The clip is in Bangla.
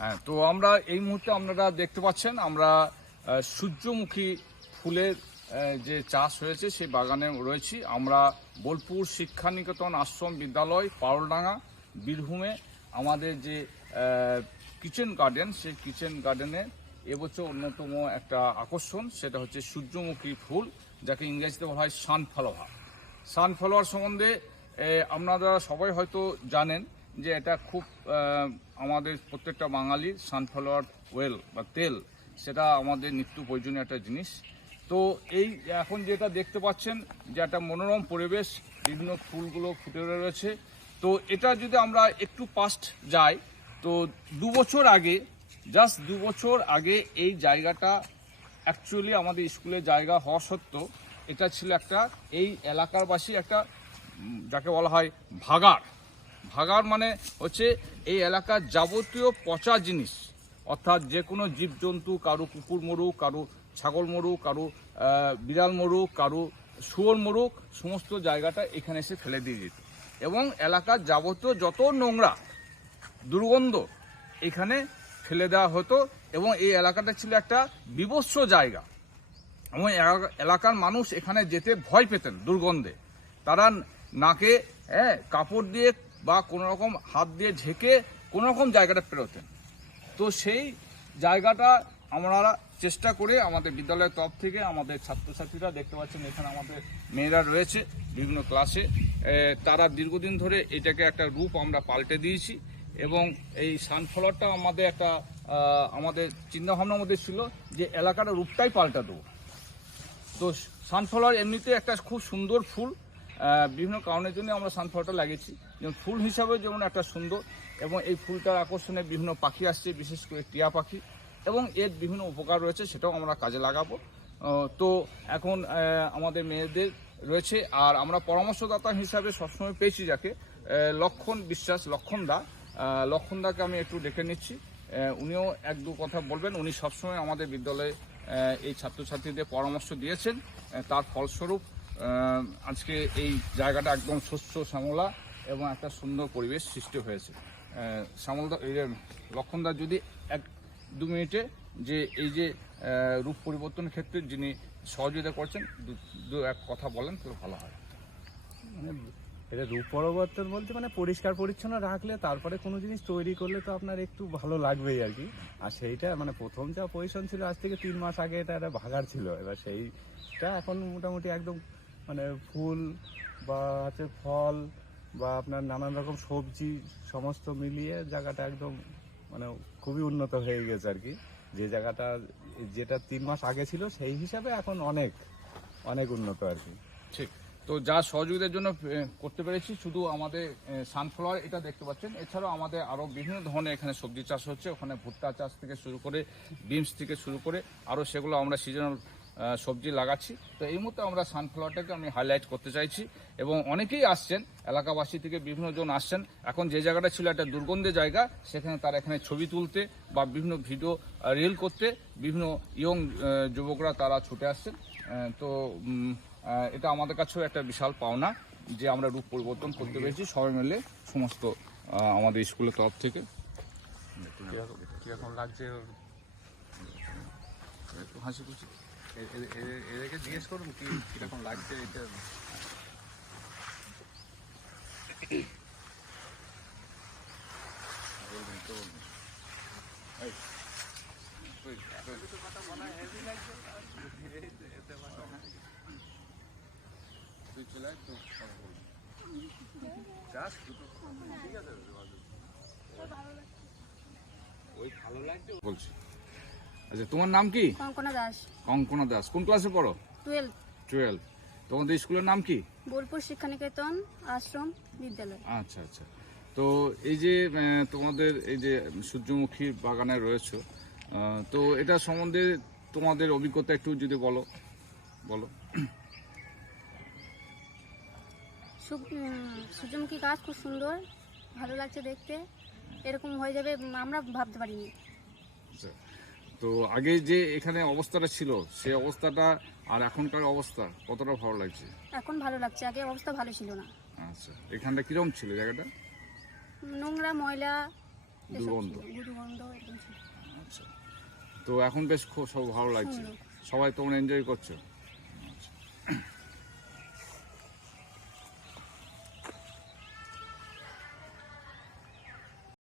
হ্যাঁ, তো আমরা এই মুহূর্তে আপনারা দেখতে পাচ্ছেন আমরা সূর্যমুখী ফুলের যে চাষ হয়েছে সেই বাগানে রয়েছি। আমরা বোলপুর শিক্ষানিকেতন আশ্রম বিদ্যালয় পারলডাঙ্গা বীরভূমে আমাদের যে কিচেন গার্ডেন, সেই কিচেন গার্ডেনে এবছর অন্যতম একটা আকর্ষণ, সেটা হচ্ছে সূর্যমুখী ফুল, যাকে ইংরেজিতে বলা হয় সানফ্লাওয়ার। সানফ্লাওয়ার সম্বন্ধে আপনারা সবাই হয়তো জানেন যে এটা খুব আমাদের প্রত্যেকটা বাঙালির সানফ্লাওয়ার ওয়েল বা তেল, সেটা আমাদের নিত্য প্রয়োজনীয় একটা জিনিস। তো এই এখন যেটা দেখতে পাচ্ছেন যে একটা মনোরম পরিবেশ, বিভিন্ন ফুলগুলো ফুটে রয়েছে। তো এটা যদি আমরা একটু পাস্ট যাই, তো 2 বছর আগে, জাস্ট 2 বছর আগে এই জায়গাটা অ্যাকচুয়ালি আমাদের স্কুলের জায়গা হওয়া সত্ত্বেও এটা ছিল একটা এই এলাকারবাসী একটা যাকে বলা হয় ভাগাড়। ভাগাড় মানে হচ্ছে এই এলাকার যাবতীয় পচা জিনিস, অর্থাৎ যে কোনো জীবজন্তু, কারো কুকুর মরুক, কারো ছাগল মরুক, কারো বিড়াল মরুক, কারো শুয়োর মরুক, সমস্ত জায়গাটা এখানে এসে ফেলে দিয়ে যেত এবং এলাকার যাবতীয় যত নোংরা দুর্গন্ধ এখানে ফেলে দেওয়া হতো এবং এই এলাকাটা ছিল একটা বিভৎস জায়গা এবং এলাকার মানুষ এখানে যেতে ভয় পেতেন দুর্গন্ধে। তারা নাকে কাপড় দিয়ে বা কোনো রকম হাত দিয়ে ঢেকে কোনো রকম জায়গাটা পেরোতেন। তো সেই জায়গাটা আমরা চেষ্টা করে আমাদের বিদ্যালয়ের তরফ থেকে আমাদের ছাত্রছাত্রীরা দেখতে পাচ্ছেন এখানে আমাদের মেয়েরা রয়েছে বিভিন্ন ক্লাসে, তারা দীর্ঘদিন ধরে এটাকে একটা রূপ আমরা পাল্টে দিয়েছি এবং এই সানফ্লাওয়ারটা আমাদের একটা আমাদের চিন্তাভাবনার মধ্যে ছিল যে এলাকাটা রূপটাই পাল্টা দেবো। তো সানফ্লাওয়ার এমনিতে একটা খুব সুন্দর ফুল, বিভিন্ন কারণের জন্য আমরা সানফ্লাওয়ারটা লাগিয়েছি, যেমন ফুল হিসাবে যেমন একটা সুন্দর, এবং এই ফুলটার আকর্ষণে বিভিন্ন পাখি আসছে, বিশেষ করে টিয়া পাখি, এবং এর বিভিন্ন উপকার রয়েছে, সেটাও আমরা কাজে লাগাবো। তো এখন আমাদের মেয়েদের রয়েছে, আর আমরা পরামর্শদাতা হিসাবে সবসময় পেয়েছি যাকে লক্ষণ বিশ্বাস, লক্ষণদাকে আমি একটু ডেকে নিচ্ছি, উনিও 1-2 কথা বলবেন। উনি সবসময় আমাদের বিদ্যালয়ে এই ছাত্রছাত্রীদের পরামর্শ দিয়েছেন, তার ফলস্বরূপ আজকে এই জায়গাটা একদম শস্য শ্যামলা এবং একটা সুন্দর পরিবেশ সৃষ্টি হয়েছে। শ্যামলদা, লক্ষণদা যদি 1-2 মিনিটে যে এই যে রূপ পরিবর্তনের ক্ষেত্রে যিনি সহযোগিতা করছেন 2-1 কথা বলেন তো ভালো হয়। মানে এটা রূপ পরিবর্তন বলতে মানে পরিষ্কার পরিচ্ছন্ন রাখলে তারপরে কোনো জিনিস তৈরি করলে তো আপনার একটু ভালো লাগবেই আর কি। আর সেইটা মানে প্রথম যা পজিশন ছিল আজ থেকে 3 মাস আগে এটা একটা ভাগাড় ছিল, এবার সেইটা এখন মোটামুটি একদম মানে ফুল বা হচ্ছে ফল বা আপনার নানান রকম সবজি সমস্ত মিলিয়ে জায়গাটা একদম মানে খুবই উন্নত হয়ে গেছে আর কি। যে জায়গাটা যেটা 3 মাস আগে ছিল সেই হিসাবে এখন অনেক অনেক উন্নত আর কি। ঠিক। তো যা সহযোগিতার জন্য করতে পেরেছি, শুধু আমাদের সানফ্লাওয়ার এটা দেখতে পাচ্ছেন, এছাড়াও আমাদের আরও বিভিন্ন ধরনের এখানে সবজি চাষ হচ্ছে, ওখানে ভুট্টা চাষ থেকে শুরু করে বিনস থেকে শুরু করে আরও সেগুলো আমরা সিজনাল সবজি লাগাচ্ছি। তো এই মুহূর্তে আমরা সানফ্লাওয়ারটাকে আমি হাইলাইট করতে চাইছি এবং অনেকেই আসছেন, এলাকাবাসী থেকে বিভিন্ন জন আসছেন। এখন যে জায়গাটা ছিল একটা দুর্গন্ধের জায়গা, সেখানে তারা এখানে ছবি তুলতে বা বিভিন্ন ভিডিও রিল করতে বিভিন্ন ইয়ং যুবকরা তারা ছুটে আসছেন। তো এটা আমাদের কাছেও একটা বিশাল পাওনা যে আমরা রূপ পরিবর্তন করতে পেরেছি সবাই মিলে, সমস্ত আমাদের স্কুলের তরফ থেকে। কীরকম লাগছে একটু হাসি খুশি এদেরকে জিজ্ঞেস করুন কীরকম লাগছে এটা। বলছি, আচ্ছা তোমার নাম কি? কঙ্কনা দাস। কঙ্কনা দাস, কোন ক্লাসে পড়ো? 12। তোমাদের স্কুলের নাম কি? বোলপুর শিক্ষানিকেতন আশ্রম বিদ্যালয়। আচ্ছা আচ্ছা। তো এই যে তোমাদের এই যে সূর্যমুখী বাগানে রয়েছে, তো এটা সম্বন্ধে তোমাদের অভিজ্ঞতা একটু যদি বলো। সূর্যমুখী গাছ খুব সুন্দর, ভালো লাগছে দেখতে, এরকম হয়ে যাবে আমরা ভাবতে পারিনি। আচ্ছা, তো আগে যে এখানে অবস্থাটা ছিল সেই অবস্থাটা আর এখনকার অবস্থা কতটা ভালো লাগছে? এখন ভালো লাগছে, আগে অবস্থা ভালো ছিল না। আচ্ছা, এখানটা কিরকম ছিল জায়গাটা? নোংরা ময়লা এসব দুর্গন্ধ। ছিল, দুর্গন্ধ এরকম ছিল। আচ্ছা, তো এখন বেশ খুব সব ভালো লাগছে, সুন্দর। সবাই তোমরা এনজয় করছো?